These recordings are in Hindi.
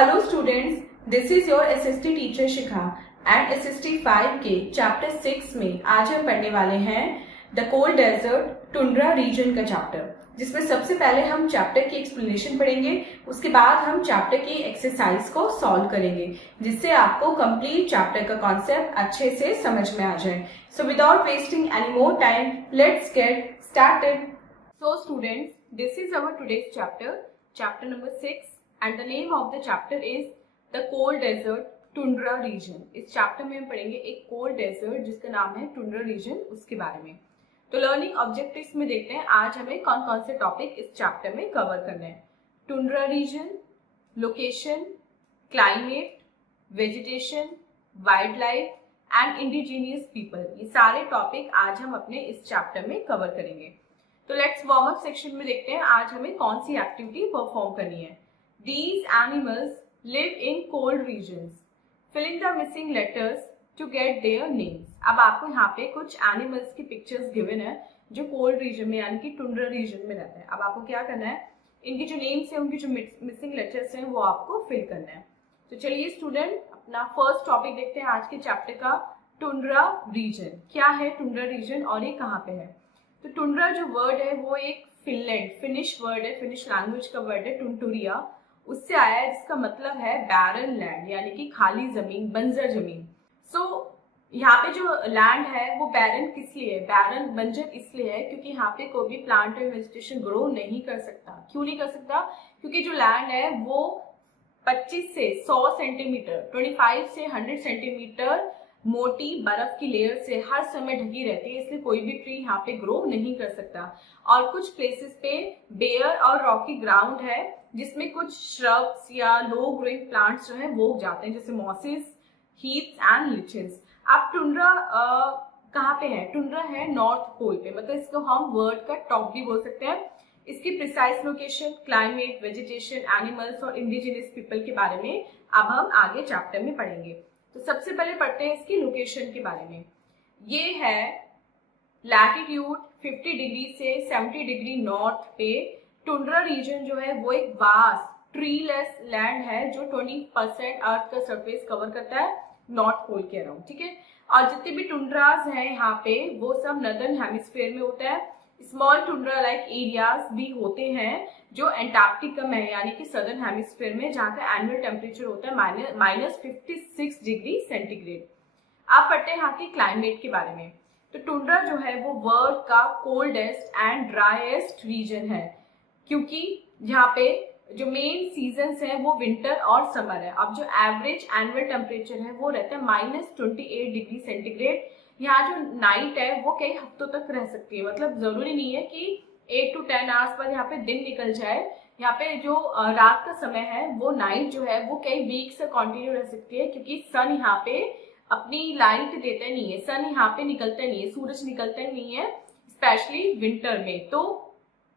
Hello students, this is your SST teacher Shikha and SST 5 के चैप्टर 6 में आज हम पढ़ने वाले हैं the cold desert tundra region का चैप्टर, जिसमें सबसे पहले हम चैप्टर की एक्सप्लेनेशन पढ़ेंगे। उसके बाद हम चैप्टर की एक्सरसाइज को सॉल्व करेंगे, जिससे आपको कंप्लीट चैप्टर का कॉन्सेप्ट अच्छे से समझ में आ जाए। So without wasting any more time, let's get started. So students, this is our today's chapter number 6 and the name of the chapter is the cold desert tundra region। इस चैप्टर में हम पढ़ेंगे एक कोल्ड डेजर्ट जिसका नाम है टुंड्रा रीजन, उसके बारे में। तो लर्निंग ऑब्जेक्टिव्स में देखते हैं आज हमें कौन कौन से टॉपिक इस चैप्टर में कवर करने हैं। Tundra region, location, climate, vegetation, wild life and indigenous people, ये सारे टॉपिक आज हम अपने इस चैप्टर में कवर करेंगे। तो लेट्स वार्म अप सेक्शन में देखते हैं आज हमें कौन सी एक्टिविटी परफॉर्म करनी है। These animals live in cold regions. Fill in the missing letters to get their names. अब आपको यहाँ पे कुछ एनिमल्स की पिक्चर्स गिवन है जो कोल्ड रीजन में यानी कि टुंड्रा रीजन में रहते हैं। अब आपको क्या करना है, इनकी जो नेम्स है उनकी जो मिसिंग लेटर्स हैं वो आपको फिल करना है। तो चलिए स्टूडेंट, अपना फर्स्ट टॉपिक देखते हैं आज के चैप्टर का, टुंड्रा रीजन। क्या है टुंड्रा रीजन और ये कहाँ पे है? तो टुंड्रा जो वर्ड है वो एक फिनिश वर्ड है, फिनिश लैंग्वेज का वर्ड है टुंटुरिया, उससे आया है, जिसका मतलब है बैरन लैंड यानी कि खाली जमीन, बंजर जमीन। सो यहाँ पे जो लैंड है वो बैरन किस लिए है? बैरन बंजर इसलिए है क्योंकि यहाँ पे कोई भी प्लांट एंड वेजिटेशन ग्रो नहीं कर सकता। क्यों नहीं कर सकता? क्योंकि जो लैंड है वो 25 से 100 सेंटीमीटर, 25 से 100 सेंटीमीटर मोटी बर्फ की लेयर से हर समय ढकी रहती है, इसलिए कोई भी ट्री यहाँ पे ग्रो नहीं कर सकता। और कुछ प्लेसेस पे बेयर और रॉकी ग्राउंड है जिसमें कुछ श्रब्स या लो ग्रोइंग प्लांट्स जो है वो उग जाते हैं, जैसे मॉसेस, हीथ्स एंड लिचेस। अब टुंड्रा कहाँ पे है? टुंड्रा है नॉर्थ पोल पे, मतलब इसको हम वर्ल्ड का टॉप भी बोल सकते हैं। इसकी precise location, climate, vegetation, animals और इंडिजिनियस पीपल के बारे में अब हम आगे चैप्टर में पढ़ेंगे। तो सबसे पहले पढ़ते हैं इसकी लोकेशन के बारे में। ये है लैटिट्यूड 50 डिग्री से 70 डिग्री नॉर्थ पे। टुंड्रा रीजन जो है वो एक वास्ट ट्रीलेस लैंड है जो 20% अर्थ का सरफेस कवर करता है नॉर्थ पोल के अराउंड, ठीक है। और जितने भी टुंड्रास हैं यहाँ पे वो सब नदर्न हेमिस्फीयर में होता है। स्मॉल टुंड्रा लाइक एरियाज भी होते हैं जो एंटार्क्टिका में है यानी कि सदर्न हेमिस्फीयर में, जहाँ का एनुअल टेम्परेचर होता है -56 डिग्री सेंटीग्रेड। आप पढ़ते हैं यहाँ के क्लाइमेट के बारे में। तो टुंड्रा जो है वो वर्ल्ड का कोल्डेस्ट एंड ड्राइएस्ट रीजन है, क्योंकि यहाँ पे जो मेन सीजन्स हैं वो विंटर और समर है। अब जो एवरेज एनुअल टेम्परेचर है वो रहता है -28 डिग्री सेंटीग्रेड। यहाँ जो नाइट है वो कई हफ्तों तक रह सकती है, मतलब जरूरी नहीं है कि 8 to 10 आवर्स बाद यहाँ पे दिन निकल जाए। यहाँ पे जो रात का समय है वो नाइट जो है वो कई वीक से कंटिन्यू रह सकती है, क्योंकि सन यहाँ पे अपनी लाइट देता नहीं है, सन यहाँ पे निकलता नहीं है, सूरज निकलता नहीं है, स्पेशली विंटर में। तो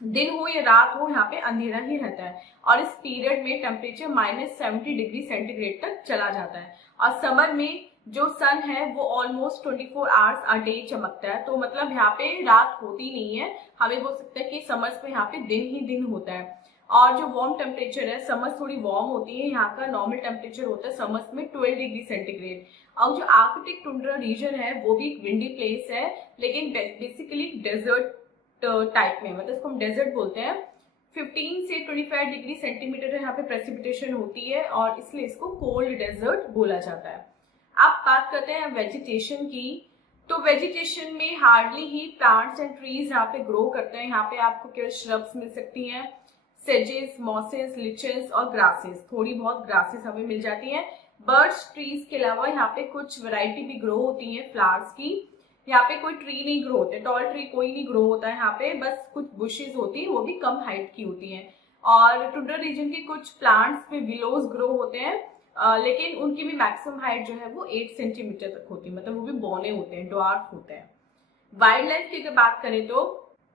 दिन हो या रात हो यहाँ पे अंधेरा ही रहता है, और इस पीरियड में टेम्परेचर -70 डिग्री सेंटीग्रेड तक चला जाता है। और समर में जो सन है वो ऑलमोस्ट 24 आवर्स अ डे चमकता है, तो मतलब यहाँ पे रात होती नहीं है। हमें बोल सकते हैं कि समर्स में यहाँ पे दिन ही दिन होता है। और जो वार्म टेम्परेचर है, समर्स थोड़ी वार्म होती है, यहाँ का नॉर्मल टेम्परेचर होता है समर्स में 12 डिग्री सेंटीग्रेड। और जो आर्कटिक टुंड्रा रीजन है वो भी एक विंडी प्लेस है, लेकिन बेसिकली डेजर्ट टाइप में, मतलब इसको हम डेजर्ट बोलते हैं। 15 से 25 डिग्री सेंटीमीटर यहाँ पे प्रेसिपिटेशन होती है और इसलिए इसको कोल्ड डेजर्ट बोला जाता है। अब बात करते हैं वेजिटेशन की। तो वेजिटेशन में hardly he plants and trees यहाँ पे ग्रो करते हैं। यहाँ पे आपको केवल श्रब्स मिल सकती हैं, सेजेस, मॉसेस, लिचेस और ग्रासेस, थोड़ी बहुत ग्रासेस हमें मिल जाती हैं। बर्ड्स, ट्रीज के अलावा यहाँ पे कुछ वैरायटी भी ग्रो होती है फ्लावर्स की। यहाँ पे कोई ट्री नहीं ग्रो होते, टॉल ट्री कोई नहीं ग्रो होता है यहाँ पे, बस कुछ बुशेस होती है, वो भी कम हाइट की होती हैं। और टुंड्रा रीजन के कुछ प्लांट्स पे विलोज ग्रो होते हैं, लेकिन उनकी भी मैक्सिमम हाइट जो है वो 8 सेंटीमीटर तक होती है, मतलब वो भी बौने होते हैं, ड्वार्फ होते हैं। वाइल्ड लाइफ की अगर बात करें तो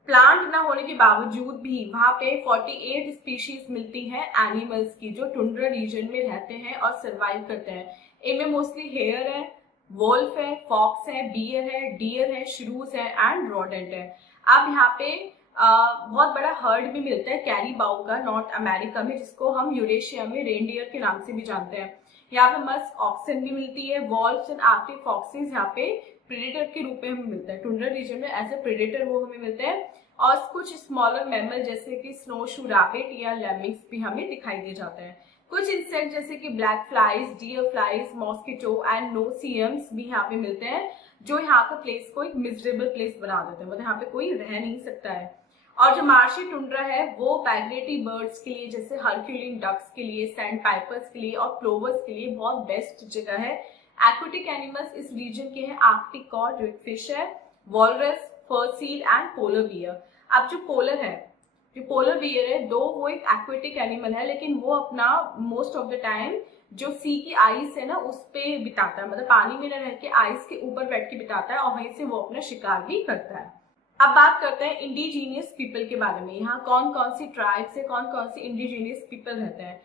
प्लांट ना होने के बावजूद भी वहां पे 48 स्पीशीज मिलती हैं एनिमल्स की, जो टुंड्रा रीजन में रहते हैं और सर्वाइव करते हैं। इनमें मोस्टली हेयर है, वोल्फ है, फॉक्स है, बियर है, डियर है, श्रूज है एंड रोडेंट है। अब यहाँ पे बहुत बड़ा हर्ड भी मिलता है कैरीबाउ का नॉर्थ अमेरिका में, जिसको हम यूरेशिया में रेनडियर के नाम से भी जानते हैं। यहाँ पे मस्क ऑक्सन भी मिलती है। वॉल्व्स एंड आर्कटिक फॉक्सेस यहाँ पे प्रेडेटर के रूप में हमें मिलता है। टुंड्रा रीजन में एज ए प्रेडेटर वो हमें मिलते हैं। और कुछ स्मॉलर मैमल जैसे कि स्नो शू रैबिट या लेमिंग्स भी हमें दिखाई दे जाते हैं। कुछ इंसेक्ट जैसे कि black flies, deer flies, mosquito and noseeums भी यहाँ पे मिलते हैं, जो यहाँ का प्लेस को एक मिजरेबल प्लेस बना देते हैं, मतलब यहाँ पे कोई रह नहीं सकता है। और जो मार्शी टुंड्रा है वो माइग्रेटरी बर्ड्स के लिए जैसे हरक्यूलिन डक्स के लिए, सैंड पाइपर्स के लिए और प्लोवर्स के लिए बहुत बेस्ट जगह है। एक्वेटिक एनिमल्स इस रीजन के हैं आर्कटिक कॉड जो एक फिश है, walrus, fur seal and polar bear. अब जो पोलर बियर है दो वो एक एक्वेटिक एनिमल है, लेकिन वो अपना मोस्ट ऑफ द टाइम जो सी की आइस है ना उस पे बिताता है, मतलब पानी में न रह के आइस के ऊपर बैठ के बिताता है और वहीं से वो अपना शिकार भी करता है। अब बात करते हैं इंडिजीनियस पीपल के बारे में। यहाँ कौन कौन सी ट्राइब्स है, कौन कौन सी इंडिजीनियस पीपल रहते हैं।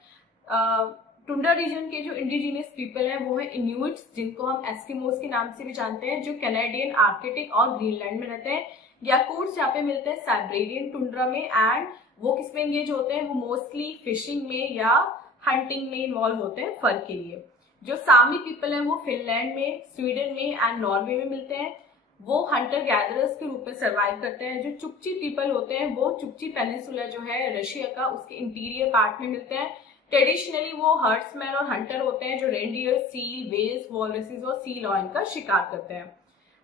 टुंड्रा रीजन के जो इंडिजीनियस पीपल हैं वो है इन्यूइट्स, जिनको हम एस्किमोस के नाम से भी जानते हैं, जो कैनेडियन, आर्कटिक और ग्रीनलैंड में रहते हैं। याकूट्स यहाँ पे मिलते हैं साइबेरियन टुंड्रा में, एंड वो किसमें एंगेज होते हैं, वो मोस्टली फिशिंग में या हंटिंग में इन्वॉल्व होते हैं फर के लिए। जो सामी पीपल है वो फिनलैंड में, स्वीडन में एंड नॉर्वे में मिलते हैं। वो हंटर गैदरर्स के रूप में सर्वाइव करते हैं। जो चुकची पीपल होते हैं वो चुकची पेनिसुला जो है रशिया का, उसके इंटीरियर पार्ट में मिलते हैं। ट्रेडिशनली वो हर्ट्समैन और हंटर होते हैं जो रेनडियर, सील, वेल्स, वॉलरसेस और सी लॉयन का शिकार करते हैं।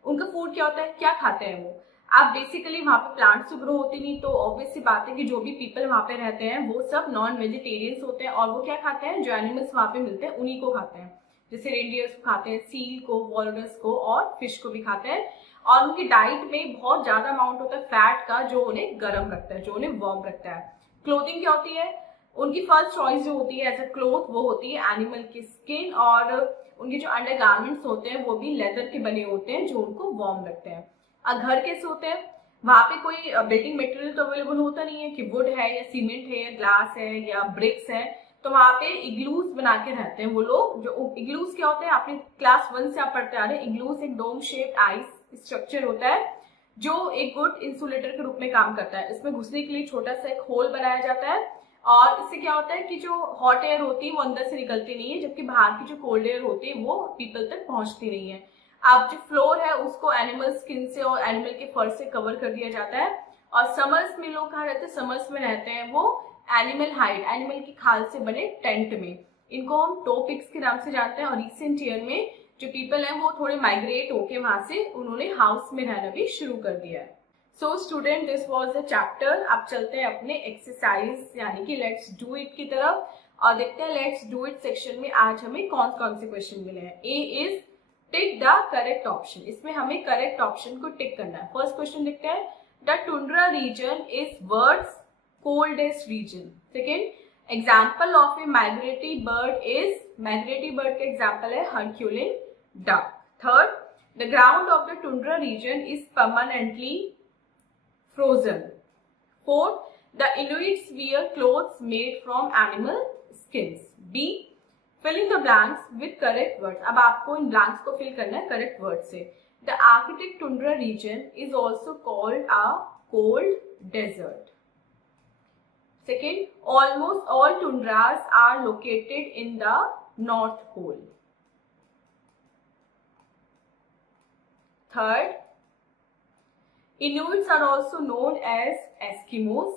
उनका फूड क्या होता है, क्या खाते हैं वो। आप बेसिकली वहां पे प्लांट्स तो ग्रो होती नहीं, तो ऑब्वियस सी बात है कि जो भी पीपल वहां पे रहते हैं वो सब नॉन वेजिटेरियंस होते हैं। और वो क्या खाते हैं, जो एनिमल्स वहां पे मिलते हैं उन्हीं को खाते हैं, जैसे रेनडियर्स को खाते हैं, सील को, वॉलरस को और फिश को भी खाते हैं। और उनकी डाइट में बहुत ज्यादा अमाउंट होता है फैट का, जो उन्हें गर्म रखता है, जो उन्हें वार्म रखता है। क्लोथिंग क्या होती है, उनकी फर्स्ट चॉइस जो होती है एज अ क्लोथ वो होती है एनिमल की स्किन, और उनके जो अंडर गारमेंट्स होते हैं वो भी लेदर के बने होते हैं जो उनको वार्म रखते हैं। और घर कैसे होते हैं, वहां पे कोई बिल्डिंग मटेरियल तो अवेलेबल होता नहीं है कि वुड है या सीमेंट है या ग्लास है या ब्रिक्स है, तो वहां पे इग्लूस बना के रहते हैं वो लोग। जो इग्लूस क्या होते हैं, आपने क्लास 1 से आप पढ़ते आ रहे हैं, इग्लूस एक डोम शेप्ड आइस स्ट्रक्चर होता है जो एक गुड इंसुलेटर के रूप में काम करता है। इसमें घुसने के लिए छोटा सा एक होल बनाया जाता है, और इससे क्या होता है कि जो हॉट एयर होती है वो अंदर से निकलती नहीं है, जबकि बाहर की जो कोल्ड एयर होती है वो पीपल तक पहुंचती नहीं है। अब जो फ्लोर है उसको एनिमल स्किन से और एनिमल के फर से कवर कर दिया जाता है। और समर्स में लोग कहाँ रहते हैं, समर्स में रहते हैं वो एनिमल हाइड, एनिमल की खाल से बने टेंट में। इनको हम टोपिक्स के नाम से जानते हैं। और रिसेंट ईयर में जो पीपल हैं वो थोड़े माइग्रेट होके वहां से उन्होंने हाउस में रहना भी शुरू कर दिया है। So student, this was the chapter. अब चलते हैं अपने एक्सरसाइज यानी कि लेट्स डू इट की तरफ, और देखते हैं लेट्स डू इट सेक्शन में आज हमें कौन कौन से क्वेश्चन मिले हैं। A is tick the correct option, इसमें हमें करेक्ट ऑप्शन को टिक करना है। फर्स्ट क्वेश्चन देखते हैं, the tundra region is world's coldest region. Second, example of a migratory bird is, migratory bird का एग्जाम्पल है harlequin duck. Third, the ground of the tundra region is permanently frozen. Fourth, the Inuits wear clothes made from animal skins. B, filling the blanks with correct words. अब आपको इन blanks को fill करना है correct words से। The Arctic tundra region is also called a cold desert. Second, almost all tundras are located in the North Pole. Third, Inuits are also known as Eskimos.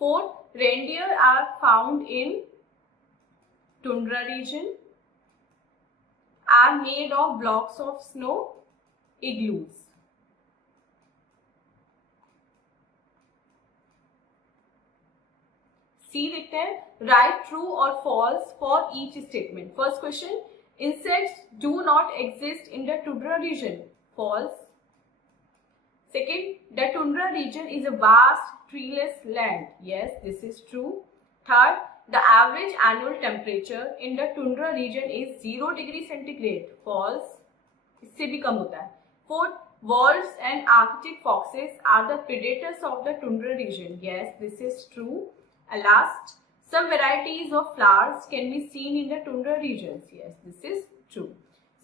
Fourth, reindeer are found in tundra region, are made of blocks of snow, igloos. C देखते हैं, write true or false for each statement. First question, insects do not exist in the tundra region. False. Second, the tundra region is a vast treeless land. Yes, this is true. Third, the average annual temperature in the tundra region is 0 degree centigrade. False. इससे भी कम होता है. Fourth, wolves and Arctic foxes are the predators of the tundra region. Yes, this is true. And last, some varieties of flowers can be seen in the tundra regions. Yes, this is true.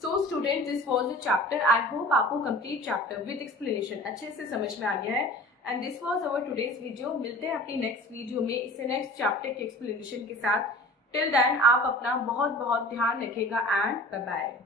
So student, this was a chapter. I hope आपको कंप्लीट चैप्टर विद एक्सप्लेनेशन अच्छे से समझ में आ गया है. And this was our today's video. मिलते हैं अपनी नेक्स्ट वीडियो में इससे नेक्स्ट चैप्टर के एक्सप्लेनेशन के साथ. टिल देन आप अपना बहुत बहुत ध्यान रखिएगा एंड बाय बाय.